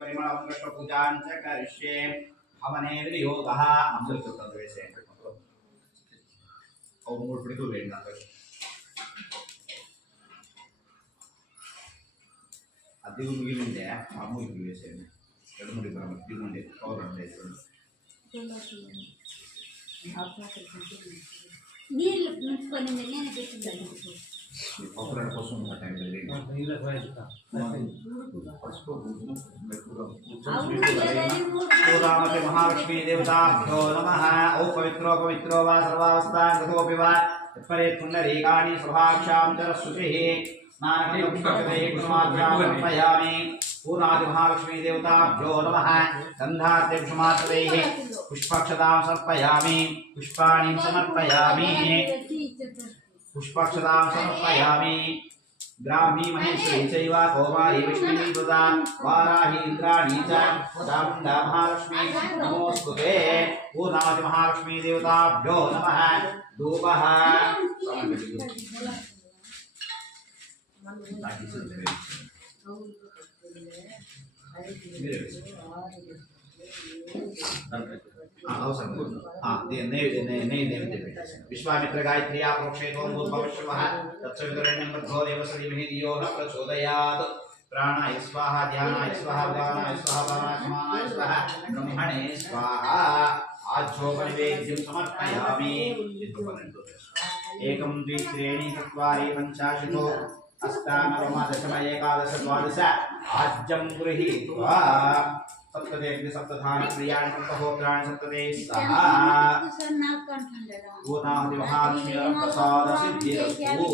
परिमళपूजां च करिष्ये हवने विनियोगः अमृतत्वं वेसेंगे और मूड पिड़ितु वेंगा అది మిగిలిందే మామూలు వేసేయండి ఎడముడి పరమతి ఉండే కవర్ అండేది నీళ్ళు ముంచుకొని నేను పెట్టింది ఆపరేటర్ కోసం ఉన్న టైం లేదు నీళ్ళ రాయిస్తా పసుపు పూర్ణమతి మహాలక్ష్మీ దేవతాభ్యో నమః ఓ పవిత్రో వా సర్వావస్థాన్ గతోపి వా తత్పరే పుండరీకాణి సభాక్షాం చరస్సుతిః स्नानकले कुसुमाभ्यामर्पयामि पूर्णादि महालक्ष्मी देवताभ्यो नमः गन्धार्थे कुसुमात्रैः पुष्पाक्षतां समर्पयामि पुष्पाणि समर्पयामि पुष्पाक्षतां समर्पयामि ब्राह्मी महेश्वरी चैव कौमारी विष्णुनी तथा वाराही इन्द्राणी च चामुण्डा महालक्ष्मी नमोस्तुते पूर्णादि महालक्ष्मी देवताभ्यो नमः धूपः विश्वामित्र गायत्री प्रोक्षेतो भविष्यवः तत्सवितुरण्यं भर्गो देवस्य धीमहि धियो न प्रचोदयात् प्राणाय स्वाहा ध्यानाय स्वाहा उदानाय स्वाहा प्राणाय समानाय स्वाहा ब्रह्मणे स्वाहा आज्योपनिवेद्यं समर्पयामि एकं द्वि त्रीणि चत्वारि पञ्चाशतो अष्टानवम दशम एकादश द्वादश आज्यं गृहीत्वा सप्तदेव्य सप्तधानि प्रियाणि सप्तहोत्राणि सप्तदे स्वाहा पूर्णाहुति महालक्ष्मी प्रसाद सिद्धिरस्तु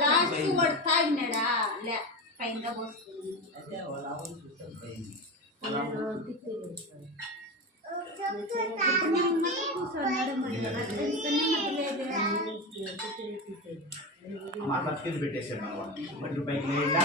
लास्ट वडता इनडा ले पैंदा बसुनी अदे वाला పెట్టేసాడు మన 1 రూపాయికి లేదా